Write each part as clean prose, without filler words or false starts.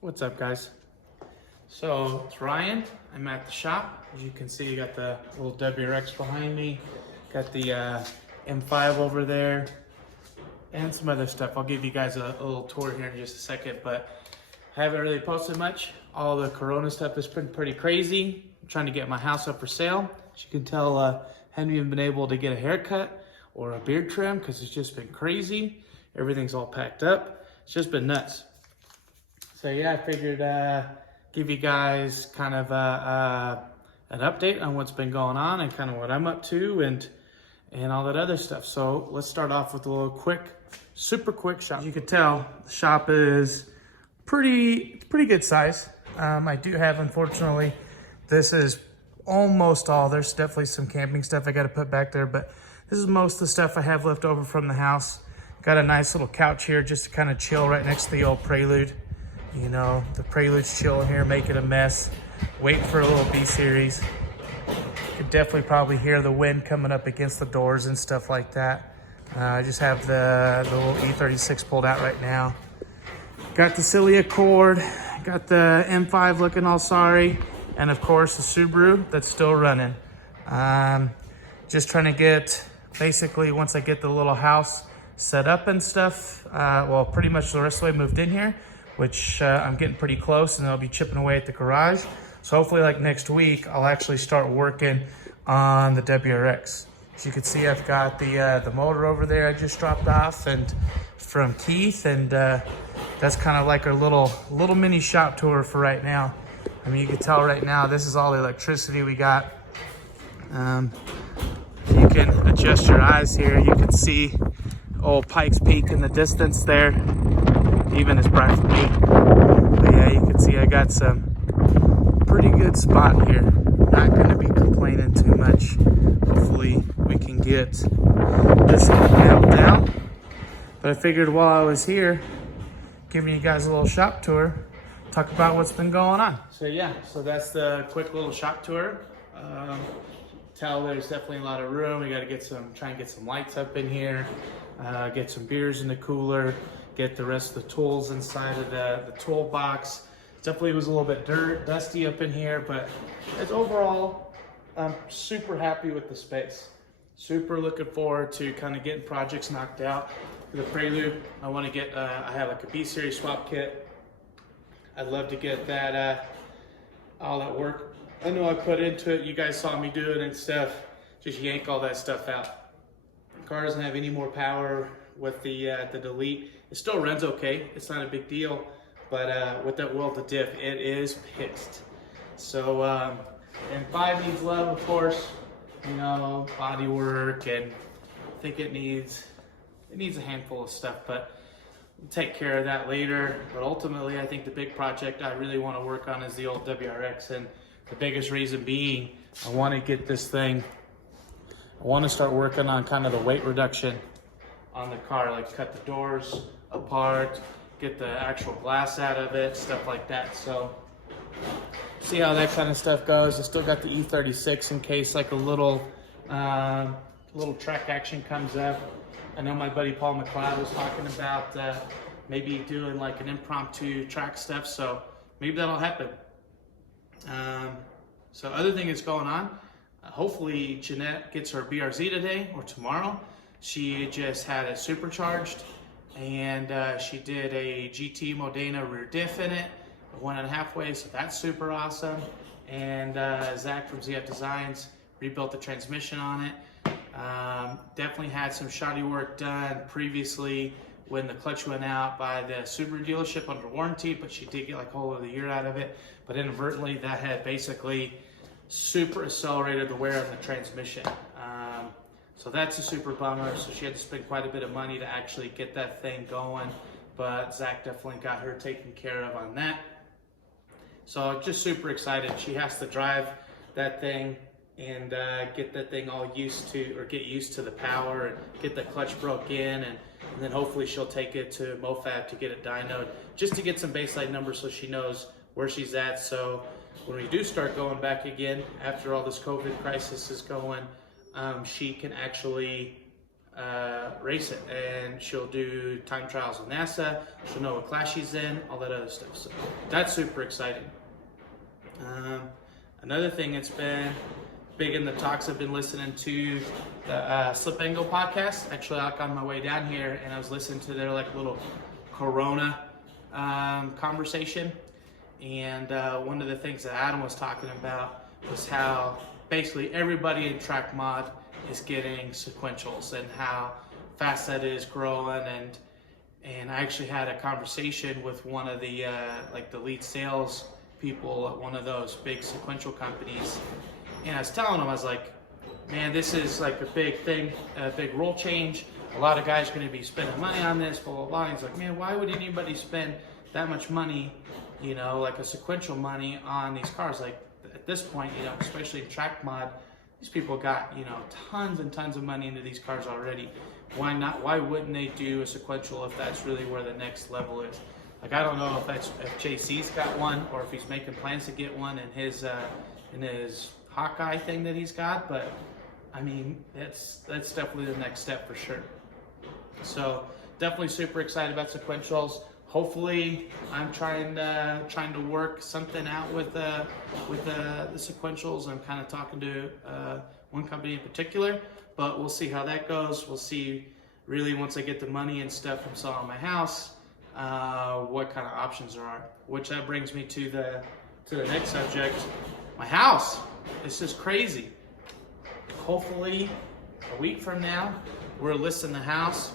What's up, guys? So it's Ryan. I'm at the shop. As you can see, you got the little WRX behind me, got the M5 over there, and some other stuff. I'll give you guys a little tour here in just a second, but I haven't really posted much. All the Corona stuff has been pretty crazy. I'm trying to get my house up for sale. As you can tell, haven't even been able to get a haircut or a beard trim because it's just been crazy. Everything's all packed up. It's just been nuts. So yeah, I figured give you guys kind of an update on what's been going on and kind of what I'm up to and all that other stuff. So let's start off with a little quick, super quick shop. As you can tell, the shop is pretty good size. I do have, unfortunately, this is almost all. There's definitely some camping stuff I got to put back there, but this is most of the stuff I have left over from the house. Got a nice little couch here just to kind of chill right next to the old Prelude. You know, the Prelude's chilling here, making a mess, waiting for a little B-Series. You could definitely probably hear the wind coming up against the doors and stuff like that. I just have the little E36 pulled out right now. Got the Silly Accord, got the M5 looking all sorry, and of course the Subaru that's still running. Just trying to get, basically once I get the little house set up and stuff, well, pretty much the rest of the way moved in here, which I'm getting pretty close, and I'll be chipping away at the garage. So hopefully like next week, I'll actually start working on the WRX. As you can see, I've got the motor over there I just dropped off and from Keith, and that's kind of like our little mini shop tour for right now. I mean, you can tell right now, this is all the electricity we got. If you can adjust your eyes here, you can see old Pikes Peak in the distance there. Even it's bright for me. But yeah, you can see I got some pretty good spot here. Not going to be complaining too much. Hopefully we can get this nailed down. But I figured while I was here, giving you guys a little shop tour, talk about what's been going on. So yeah, so that's the quick little shop tour. Tell there's definitely a lot of room. We got to try and get some lights up in here, get some beers in the cooler, get the rest of the tools inside of the toolbox. Definitely was a little bit dusty up in here, but as overall, I'm super happy with the space. Super looking forward to kind of getting projects knocked out. For the Prelude, I want to get, I have like a B-Series swap kit. I'd love to get that, all that work I know I put into it. You guys saw me do it and stuff. Just yank all that stuff out. The car doesn't have any more power with the delete. It still runs okay. It's not a big deal, but with that world to diff, it is pissed. So, and 5 needs love, of course. You know, body work, and I think it needs a handful of stuff, but we'll take care of that later. But ultimately, I think the big project I really want to work on is the old WRX, and the biggest reason being, I want to get this thing. I want to start working on kind of the weight reduction on the car, like cut the doors apart, get the actual glass out of it, stuff like that. So see how that kind of stuff goes. I still got the E36 in case like a little track action comes up. I know my buddy Paul McLeod was talking about maybe doing like an impromptu track stuff, so maybe that'll happen. So other thing that's going on, hopefully Jeanette gets her BRZ today or tomorrow. She just had it supercharged, and she did a GT Modena rear diff in it, 1.5 ways, so that's super awesome. And Zach from ZF Designs rebuilt the transmission on it. Definitely had some shoddy work done previously when the clutch went out by the Subaru dealership under warranty, but she did get like a whole other year out of it. But inadvertently, that had basically super accelerated the wear on the transmission. So that's a super bummer. So she had to spend quite a bit of money to actually get that thing going. But Zach definitely got her taken care of on that. So just super excited. She has to drive that thing and get that thing all used to, or get used to the power and get the clutch broke in, and then hopefully she'll take it to MoFab to get it dynoed, just to get some baseline numbers so she knows where she's at. So when we do start going back again, after all this COVID crisis is going, she can actually race it, and she'll do time trials with NASA. She'll know what class she's in, all that other stuff. So that's super exciting. Another thing that's been big in the talks, I've been listening to the Slip and Go podcast. Actually, like on my way down here, and I was listening to their like little Corona conversation. And one of the things that Adam was talking about was how basically everybody in track mod is getting sequentials and how fast that is growing. And I actually had a conversation with one of the like the lead sales people at one of those big sequential companies, and I was telling him, I was like, man, this is like a big thing, a big rule change. A lot of guys are going to be spending money on this, blah, blah, blah. And he's like, man, why would anybody spend that much money, you know, like a sequential money on these cars? Like at this point, you know, especially in track mod, these people got, you know, tons and tons of money into these cars already. Why not? Why wouldn't they do a sequential if that's really where the next level is? Like, I don't know if JC's got one or if he's making plans to get one in his Hawkeye thing that he's got, but I mean, that's definitely the next step for sure. So definitely super excited about sequentials. Hopefully, I'm trying to work something out with the sequentials. I'm kind of talking to one company in particular, but we'll see how that goes. We'll see really once I get the money and stuff from selling my house, what kind of options there are. Which that brings me to the next subject, my house. This is crazy. Hopefully, a week from now, we're listing the house.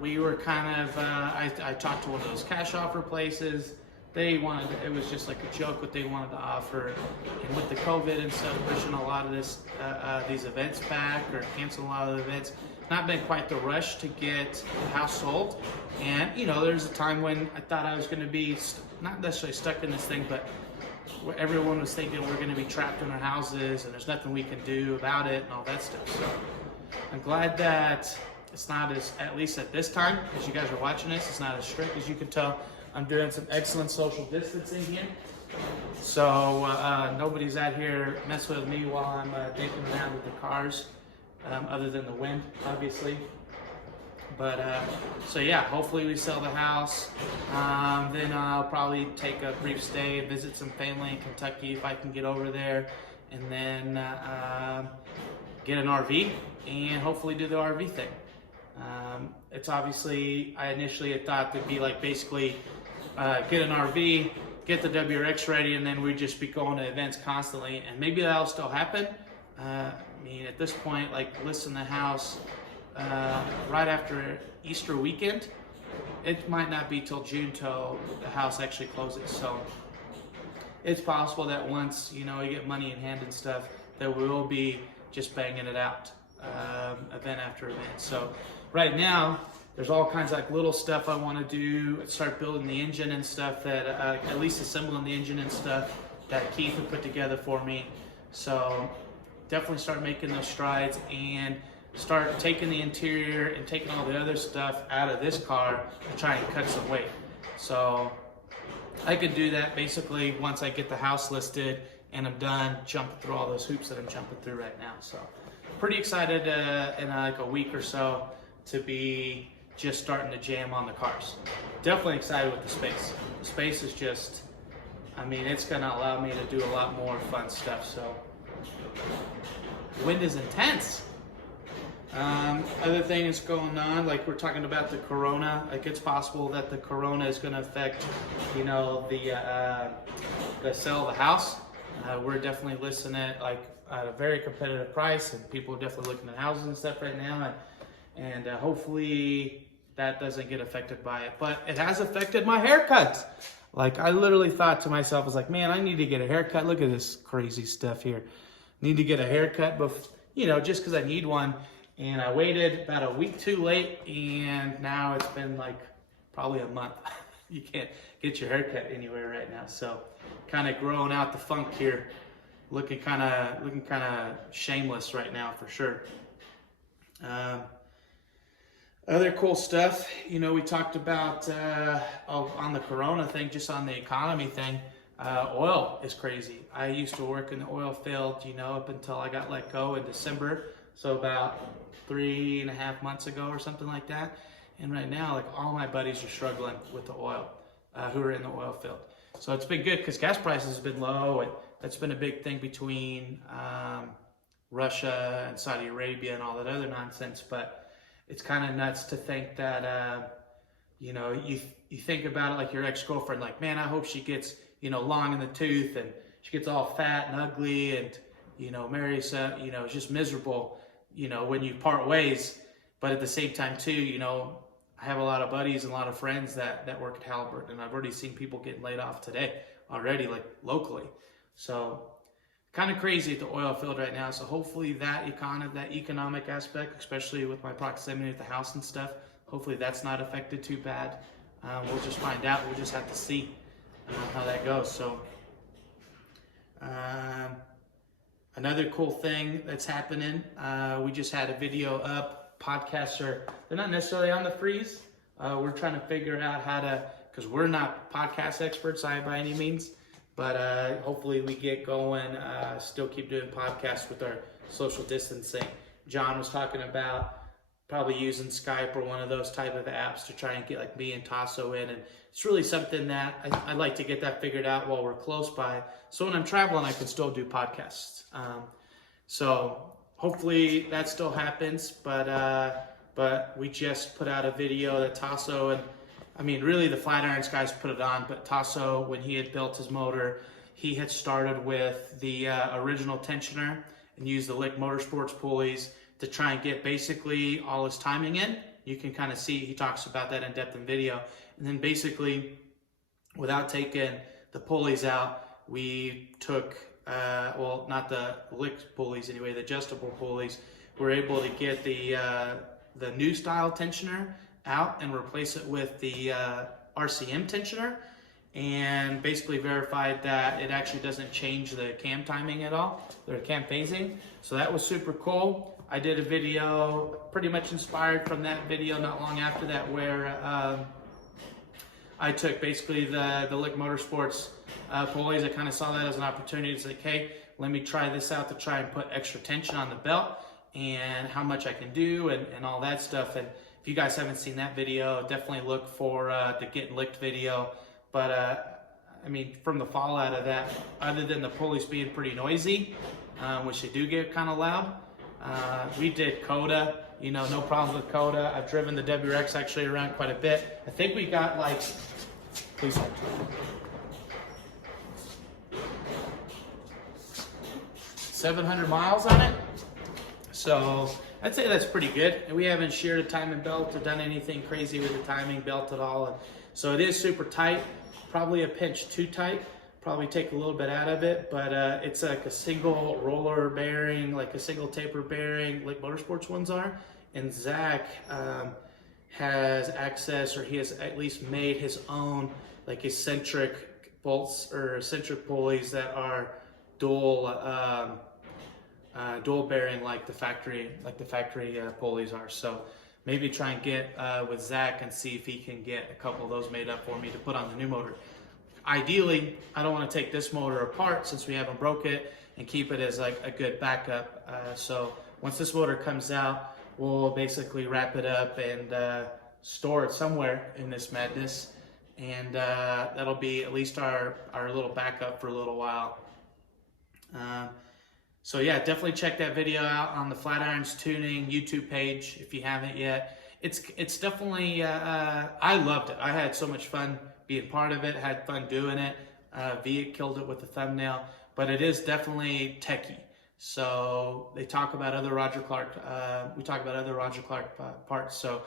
We were kind of, I talked to one of those cash offer places. They wanted, it was just like a joke what they wanted to offer. And with the COVID and stuff, pushing a lot of these events back or canceling a lot of the events, not been quite the rush to get the house sold. And, you know, there's a time when I thought I was going to be, not necessarily stuck in this thing, but where everyone was thinking we're going to be trapped in our houses and there's nothing we can do about it and all that stuff. So I'm glad that it's not as, at least at this time, as you guys are watching this, it's not as strict. As you can tell, I'm doing some excellent social distancing here. So nobody's out here messing with me while I'm digging around with the cars, other than the wind, obviously. But so yeah, hopefully we sell the house. Then I'll probably take a brief stay, visit some family in Kentucky if I can get over there, and then get an RV and hopefully do the RV thing. It's obviously, I initially had thought it'd be like basically get an RV, get the WRX ready, and then we'd just be going to events constantly, and maybe that'll still happen. I mean, at this point, like listing the house right after Easter weekend, it might not be till June till the house actually closes. So it's possible that once, you know, you get money in hand and stuff, that we will be just banging it out event after event. So right now, there's all kinds of like little stuff I want to do, start building the engine and stuff, that at least assembling the engine and stuff that Keith had put together for me. So definitely start making those strides and start taking the interior and taking all the other stuff out of this car to try and cut some weight. So I could do that basically once I get the house listed and I'm done jumping through all those hoops that I'm jumping through right now. So pretty excited in like a week or so to be just starting to jam on the cars. Definitely excited with the space. The space is just, I mean, it's gonna allow me to do a lot more fun stuff. So the wind is intense. Other thing is going on, like we're talking about the Corona. Like it's possible that the Corona is going to affect, you know, the sale of the house. We're definitely listing it like at a very competitive price, and people are definitely looking at houses and stuff right now. And hopefully that doesn't get affected by it. But it has affected my haircuts. Like I literally thought to myself, I was like, man, I need to get a haircut. Look at this crazy stuff here. Need to get a haircut, but you know, just because I need one. And I waited about a week too late, and now it's been like probably a month. You can't get your haircut anywhere right now. So kind of growing out the funk here, looking kind of shameless right now for sure. Other cool stuff, you know, we talked about on the Corona thing, just on the economy thing. Oil is crazy. I used to work in the oil field, you know, up until I got let go in December So about 3.5 months ago or something like that. And right now, like all my buddies are struggling with the oil, who are in the oil field. So it's been good because gas prices have been low, and that's been a big thing between Russia and Saudi Arabia and all that other nonsense. But it's kind of nuts to think that, you know, you think about it like your ex-girlfriend, like, man, I hope she gets, you know, long in the tooth and she gets all fat and ugly and, you know, marries, you know, it's just miserable, you know, when you part ways. But at the same time too, you know, I have a lot of buddies and a lot of friends that work at Halliburton, and I've already seen people getting laid off today already, like locally. So kind of crazy at the oil field right now. So hopefully that economic aspect, especially with my proximity at the house and stuff, hopefully that's not affected too bad. We'll just find out. We'll just have to see how that goes. So another cool thing that's happening, we just had a video up. Podcasts they're not necessarily on the freeze. We're trying to figure out how to, because we're not podcast experts by any means, but hopefully we get going, still keep doing podcasts with our social distancing. John was talking about probably using Skype or one of those type of apps to try and get like me and Tasso in, and it's really something that I'd like to get that figured out while we're close by, so when I'm traveling I can still do podcasts. So hopefully that still happens, but we just put out a video that Tasso, and I mean really the Flatirons guys put it on, but Tasso, when he had built his motor, he had started with the original tensioner and used the Lic'd Motorsports pulleys to try and get basically all his timing in. You can kind of see, he talks about that in depth in video. And then basically, without taking the pulleys out, we took, well, not the Lic'd pulleys anyway, the adjustable pulleys. We're able to get the new style tensioner out and replace it with the RCM tensioner, and basically verified that it actually doesn't change the cam timing at all, or cam phasing. So that was super cool. I did a video pretty much inspired from that video not long after that, where I took basically the Lic'd Motorsports pulleys. I kind of saw that as an opportunity to say, hey, let me try this out to try and put extra tension on the belt and how much I can do and all that stuff. And if you guys haven't seen that video, definitely look for the Getting Licked video. But I mean, from the fallout of that, other than the pulleys being pretty noisy, which they do get kind of loud, we did Coda, you know, no problems with Coda. I've driven the WRX actually around quite a bit. I think we got like, please hold. 700 miles on it. So I'd say that's pretty good. And we haven't sheared a timing belt or done anything crazy with the timing belt at all. And so it is super tight, probably a pinch too tight. Probably take a little bit out of it, but it's like a single roller bearing, like a single taper bearing, like Motorsports ones are. And Zach has access, or he has at least made his own like eccentric bolts or eccentric pulleys that are dual bearing, like the factory pulleys are. So maybe try and get with Zach and see if he can get a couple of those made up for me to put on the new motor. Ideally, I don't want to take this motor apart since we haven't broke it, and keep it as like a good backup. So once this motor comes out, we'll basically wrap it up and store it somewhere in this madness, and that'll be at least our little backup for a little while. So yeah, definitely check that video out on the Flatirons Tuning YouTube page if you haven't yet. It's definitely, I loved it. I had so much fun being part of it, had fun doing it. Viet killed it with the thumbnail, but it is definitely techie. So they talk about other Roger Clark, we talk about other Roger Clark parts. So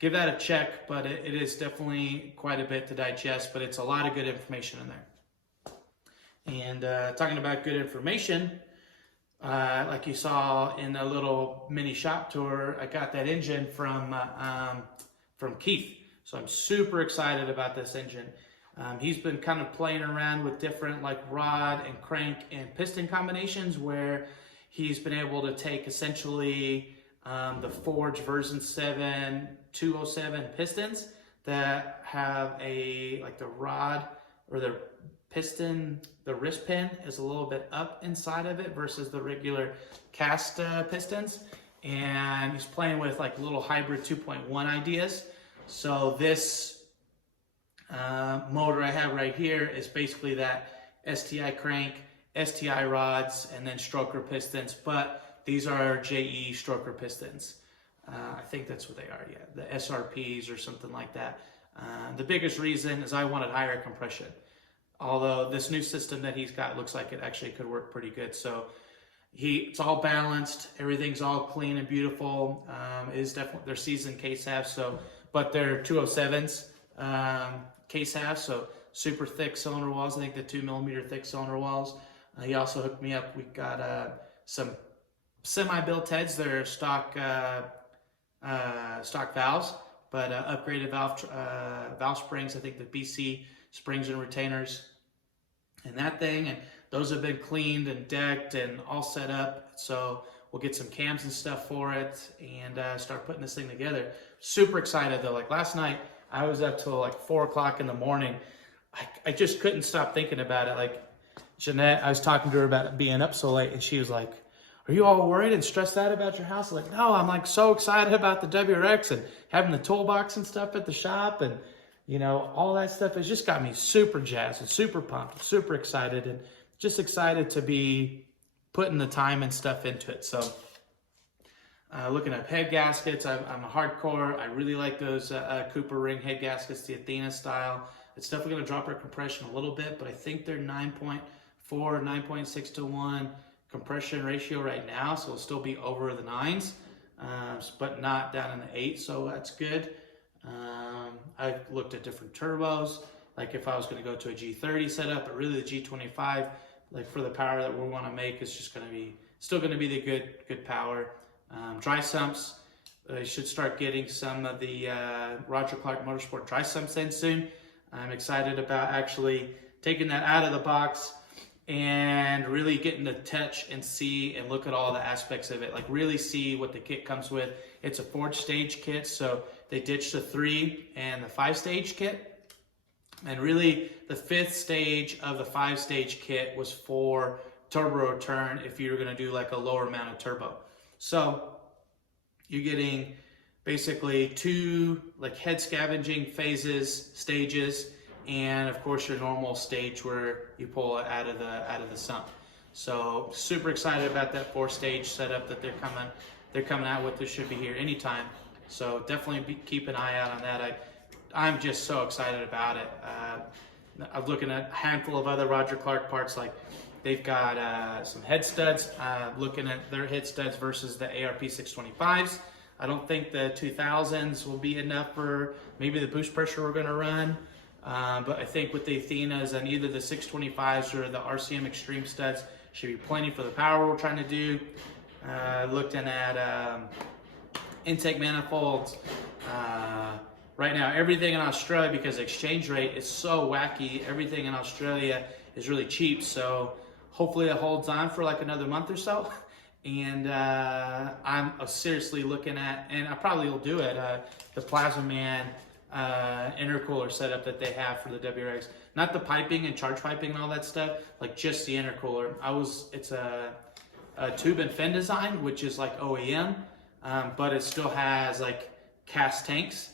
give that a check, but it is definitely quite a bit to digest, but it's a lot of good information in there. And talking about good information, like you saw in a little mini shop tour, I got that engine from Keith. So I'm super excited about this engine. He's been kind of playing around with different like rod and crank and piston combinations, where he's been able to take essentially the Forge version 7 207 pistons that have like the rod or the piston, the wrist pin is a little bit up inside of it versus the regular cast pistons. and he's playing with like little hybrid 2.1 ideas. So this motor I have right here is basically that STI crank, STI rods, and then stroker pistons, but these are JE stroker pistons. I think that's what they are, yeah, the SRPs or something like that. The biggest reason is I wanted higher compression. Although this new system that he's got looks like it actually could work pretty good. So it's all balanced, everything's all clean and beautiful. It is definitely, they're seasoned case halves, so, but they're 207s case halves, so super thick cylinder walls. I think the 2mm thick cylinder walls. He also hooked me up. We got some semi-built heads. They're stock valves, but upgraded valve springs. I think the BC springs and retainers and that thing, and those have been cleaned and decked and all set up. So we'll get some cams and stuff for it and start putting this thing together. Super excited though. Like last night, I was up till like 4 o'clock in the morning. I just couldn't stop thinking about it. Like Jeanette, I was talking to her about it being up so late, and she was like, "Are you all worried and stressed out about your house?" I'm like, no, I'm like so excited about the WRX and having the toolbox and stuff at the shop, and you know, all that stuff has just got me super jazzed and super pumped, super excited, and just excited to be putting the time and stuff into it. So looking at head gaskets, I'm a hardcore. I really like those Cooper ring head gaskets, the Athena style. It's definitely going to drop our compression a little bit, but I think they're 9.4, 9.6 to 1 compression ratio right now, so it'll still be over the 9s, but not down in the 8, so that's good. I've looked at different turbos, like if I was going to go to a G30 setup, but really the G25, like for the power that we want to make, is just going to be still going to be the good power. Dry sumps, I should start getting some of the Roger Clark Motorsport dry sumps in soon. I'm excited about actually taking that out of the box and really getting to touch and see and look at all the aspects of it, like really see what the kit comes with. It's a 4-stage kit, so they ditched the 3 and the 5-stage kit, and really the 5th stage of the 5-stage kit was for turbo return if you're going to do like a lower mounted turbo. So you're getting basically 2 like head scavenging stages, and of course your normal stage where you pull it out of the sump. So super excited about that 4-stage setup that they're coming out with. This should be here anytime. So definitely keep an eye out on that. I'm just so excited about it. I'm looking at a handful of other Roger Clark parts, like they've got some head studs, looking at their head studs versus the ARP 625s. I don't think the 2000s will be enough for maybe the boost pressure we're going to run. But I think with the Athenas and either the 625s or the RCM Extreme studs should be plenty for the power we're trying to do. Looking at intake manifolds. Right now, everything in Australia, because the exchange rate is so wacky, everything in Australia is really cheap. So hopefully it holds on for like another month or so. And I'm seriously looking at, and I probably will do it, the Plasma Man intercooler setup that they have for the WRX. Not the piping and charge piping and all that stuff, like just the intercooler. It's a tube and fin design, which is like OEM, but it still has like cast tanks.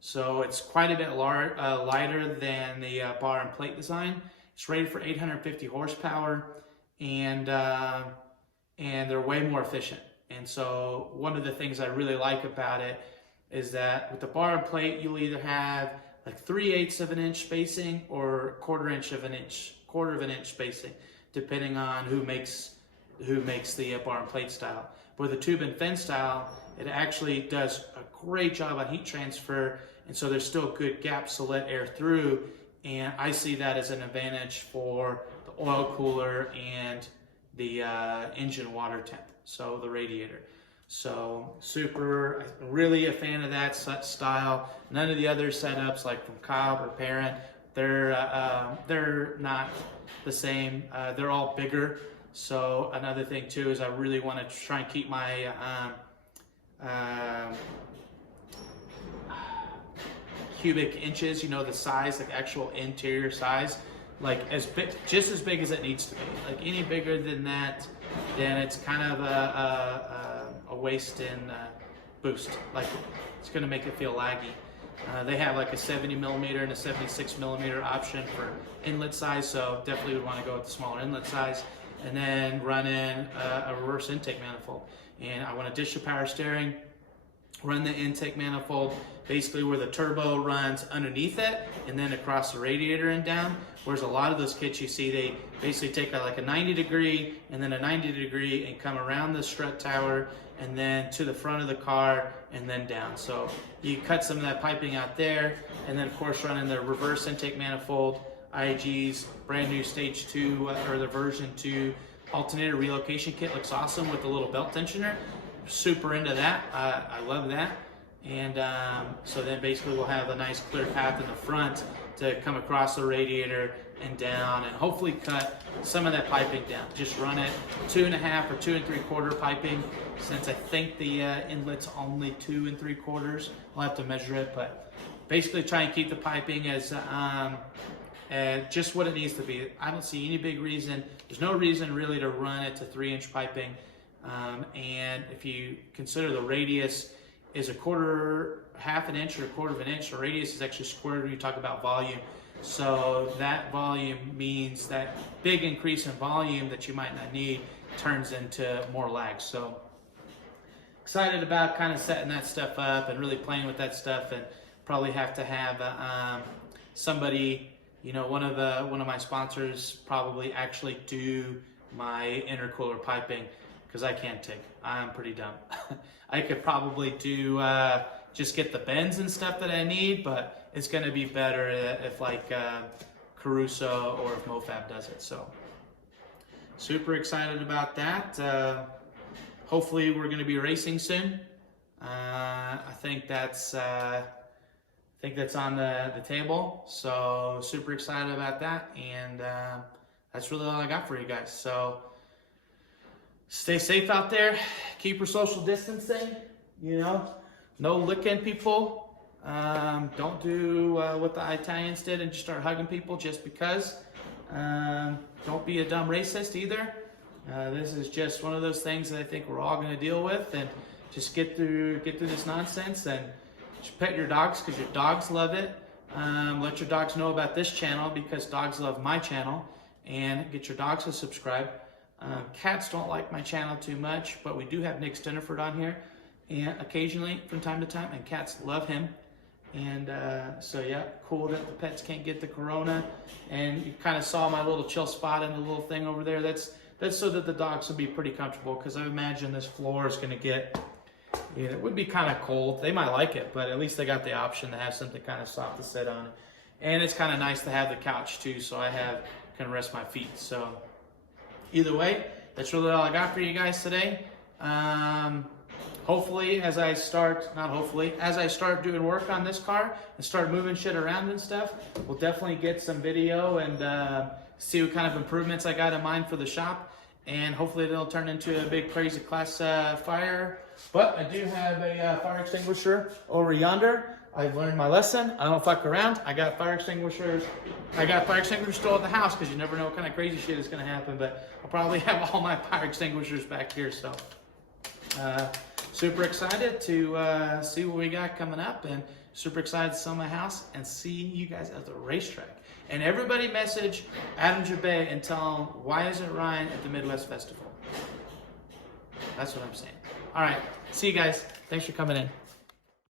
So it's quite a bit lighter than the bar and plate design. It's rated for 850 horsepower, and they're way more efficient. And so one of the things I really like about it is that with the bar and plate, you'll either have like 3/8 of an inch spacing or quarter of an inch spacing, depending on who makes the bar and plate style. But the tube and fin style, it actually does a great job on heat transfer, and so there's still good gaps to let air through. And I see that as an advantage for the oil cooler and the engine water temp, so the radiator. So super, really a fan of that style. None of the other setups like from Cobb or Parent, they're not the same. They're all bigger. So another thing too is I really want to try and keep my cubic inches, you know, the size, like actual interior size, like as big, just as big as it needs to be. Like any bigger than that, then it's kind of a a waste in boost. Like, it's going to make it feel laggy. They have like a 70mm and a 76mm option for inlet size, so definitely would want to go with the smaller inlet size. And then run in a reverse intake manifold. And I want to dish the power steering, run the intake manifold basically where the turbo runs underneath it and then across the radiator and down. Whereas a lot of those kits you see, they basically take like a 90° and then a 90° and come around the strut tower and then to the front of the car and then down. So you cut some of that piping out there, and then of course run in the reverse intake manifold, IAG's brand new stage 2 or the version 2 alternator relocation kit. Looks awesome with the little belt tensioner. Super into that. I love that. And so then basically we'll have a nice clear path in the front to come across the radiator and down, and hopefully cut some of that piping down. Just run it 2.5 or 2 3/4 piping, since I think the inlet's only 2 3/4. I'll have to measure it, but basically try and keep the piping as just what it needs to be. I don't see any big reason. There's no reason really to run it to 3-inch piping. And if you consider the radius is half an inch or 1/4 of an inch, the radius is actually squared when you talk about volume. So that volume means that big increase in volume that you might not need turns into more lag. So excited about kind of setting that stuff up and really playing with that stuff, and probably have to have somebody, you know, one of my sponsors probably actually do my intercooler piping, because I can't TIG. I'm pretty dumb. I could probably do just get the bends and stuff that I need, but it's going to be better if like Caruso or if MoFab does it. So super excited about that. Hopefully we're going to be racing soon. I think that's on the table. So super excited about that, and that's really all I got for you guys. So stay safe out there. Keep your social distancing. You know, no licking people. Don't do what the Italians did and just start hugging people just because. Don't be a dumb racist either. This is just one of those things that I think we're all going to deal with, and just get through this nonsense, and just pet your dogs because your dogs love it. Let your dogs know about this channel because dogs love my channel, and get your dogs to subscribe. Cats don't like my channel too much, but we do have Nick Stinnerford on here, and occasionally from time to time, and cats love him. And so yeah, cool that the pets can't get the corona. And you kind of saw my little chill spot in the little thing over there. That's so that the dogs will be pretty comfortable, because I imagine this floor is going to get, you know, it would be kind of cold. They might like it, but at least they got the option to have something kind of soft to sit on. And it's kind of nice to have the couch too, so I can rest my feet. So either way, that's really all I got for you guys today. Hopefully, as I start doing work on this car and start moving shit around and stuff, we'll definitely get some video and see what kind of improvements I got in mind for the shop. And hopefully it'll turn into a big crazy class fire. But I do have a fire extinguisher over yonder. I've learned my lesson. I don't fuck around. I got fire extinguishers still at the house, because you never know what kind of crazy shit is going to happen. But I'll probably have all my fire extinguishers back here. So super excited to see what we got coming up, and super excited to sell my house and see you guys at the racetrack. And everybody message Adam Jabay and tell him, why isn't Ryan at the Midwest Festival? That's what I'm saying. All right, see you guys. Thanks for coming in.